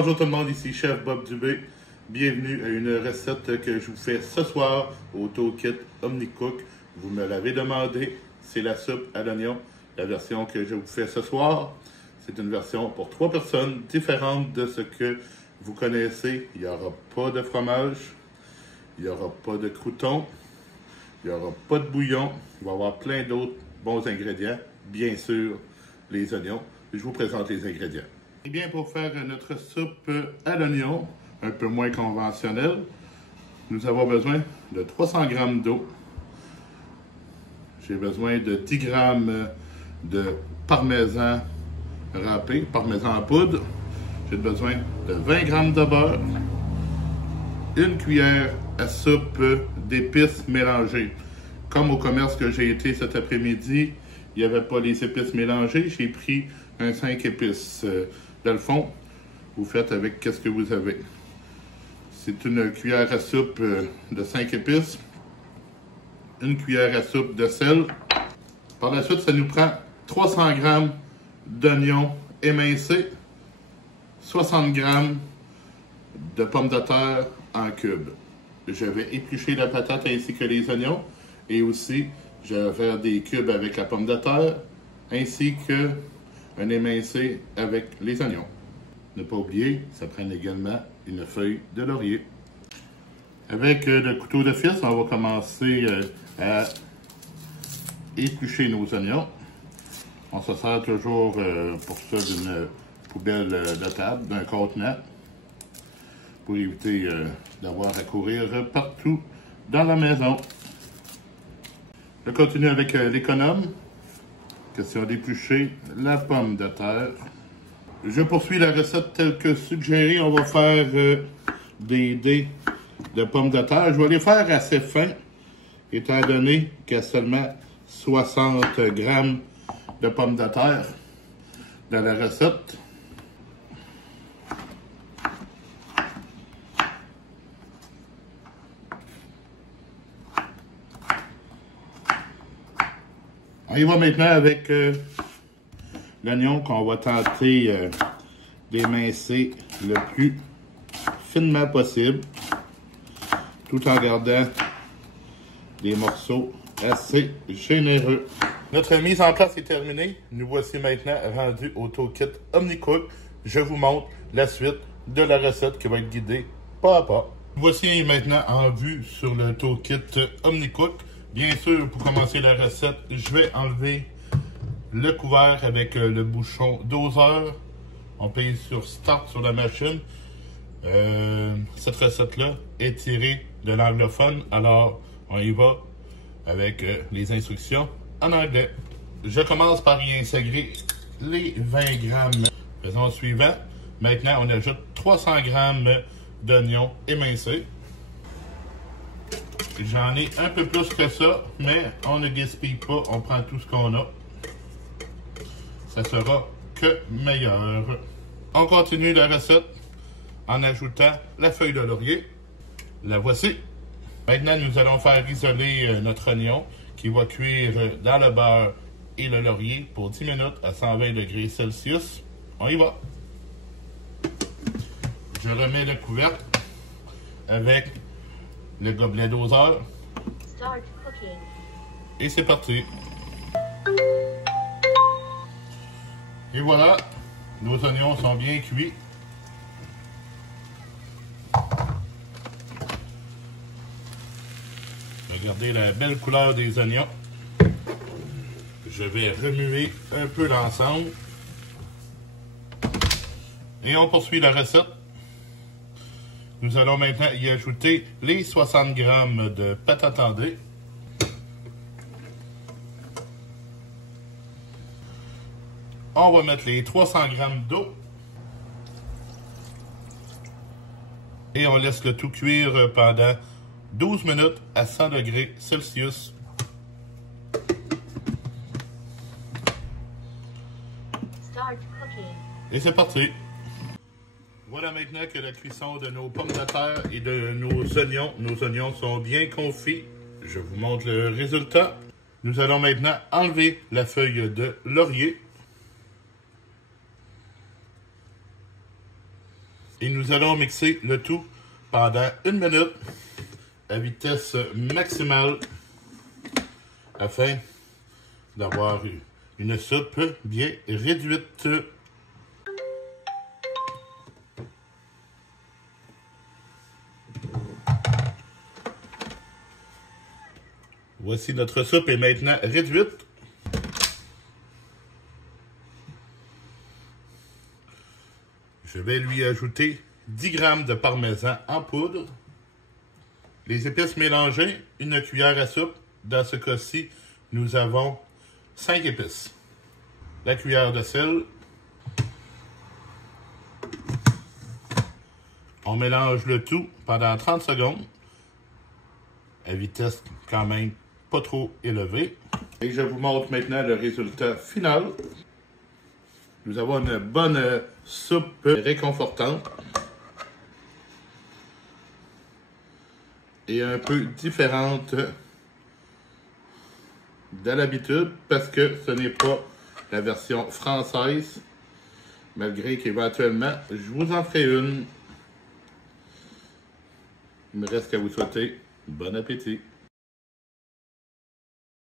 Bonjour tout le monde, ici Chef Bob Dubé. Bienvenue à une recette que je vous fais ce soir au Toolkit OmniCook. Vous me l'avez demandé, c'est la soupe à l'oignon. La version que je vous fais ce soir, c'est une version pour 3 personnes différente de ce que vous connaissez. Il n'y aura pas de fromage, il n'y aura pas de croûtons, il n'y aura pas de bouillon. Il va y avoir plein d'autres bons ingrédients. Bien sûr, les oignons. Je vous présente les ingrédients. Et bien, pour faire notre soupe à l'oignon, un peu moins conventionnelle, nous avons besoin de 300 g d'eau. J'ai besoin de 10 g de parmesan râpé, parmesan en poudre. J'ai besoin de 20 g de beurre, une cuillère à soupe d'épices mélangées. Comme au commerce que j'ai été cet après-midi, il n'y avait pas les épices mélangées, j'ai pris un 5 épices. Dans le fond, vous faites avec qu'est-ce que vous avez. C'est une cuillère à soupe de 5 épices, une cuillère à soupe de sel. Par la suite, ça nous prend 300 g d'oignons émincés, 60 g de pommes de terre en cubes. Je vais éplucher la patate ainsi que les oignons et aussi je vais faire des cubes avec la pomme de terre ainsi que un émincé avec les oignons. Ne pas oublier, ça prend également une feuille de laurier. Avec le couteau de fils, on va commencer à éplucher nos oignons. On se sert toujours pour ça d'une poubelle de table, d'un contenant, pour éviter d'avoir à courir partout dans la maison. Je continue avec l'économe. Question d'éplucher la pomme de terre. Je poursuis la recette telle que suggérée. On va faire des dés de pommes de terre. Je vais les faire assez fins, étant donné qu'il y a seulement 60 g de pommes de terre dans la recette. On y va maintenant avec l'oignon qu'on va tenter d'émincer le plus finement possible, tout en gardant des morceaux assez généreux. Notre mise en place est terminée. Nous voici maintenant rendus au Toolkit OmniCook. Je vous montre la suite de la recette qui va être guidée pas à pas. Voici maintenant en vue sur le Toolkit OmniCook. Bien sûr, pour commencer la recette, je vais enlever le couvert avec le bouchon doseur. On pèse sur Start sur la machine. Cette recette-là est tirée de l'anglophone, alors on y va avec les instructions en anglais. Je commence par y intégrer les 20 g. Faisons le suivant. Maintenant, on ajoute 300 g d'oignons émincés. J'en ai un peu plus que ça, mais on ne gaspille pas, on prend tout ce qu'on a. Ça sera que meilleur. On continue la recette en ajoutant la feuille de laurier. La voici. Maintenant, nous allons faire isoler notre oignon qui va cuire dans le beurre et le laurier pour 10 minutes à 120 degrés Celsius. On y va. Je remets le couvercle avec le gobelet doseur. Start cooking. Et c'est parti. Et voilà, nos oignons sont bien cuits. Regardez la belle couleur des oignons. Je vais remuer un peu l'ensemble. Et on poursuit la recette. Nous allons maintenant y ajouter les 60 g de pâte à tarder. On va mettre les 300 g d'eau. Et on laisse le tout cuire pendant 12 minutes à 100 degrés Celsius. Start cooking. Et c'est parti. Voilà maintenant que la cuisson de nos pommes de terre et de nos oignons sont bien confits. Je vous montre le résultat. Nous allons maintenant enlever la feuille de laurier. Et nous allons mixer le tout pendant 1 minute à vitesse maximale afin d'avoir une soupe bien réduite. Voici notre soupe est maintenant réduite. Je vais lui ajouter 10 g de parmesan en poudre. Les épices mélangées, 1 cuillère à soupe. Dans ce cas-ci, nous avons 5 épices. La cuillère de sel. On mélange le tout pendant 30 secondes à vitesse quand même pas trop élevée. Et je vous montre maintenant le résultat final. Nous avons une bonne soupe réconfortante et un peu différente de l'habitude parce que ce n'est pas la version française, malgré qu'éventuellement, je vous en ferai une. Il me reste qu'à vous souhaiter bon appétit.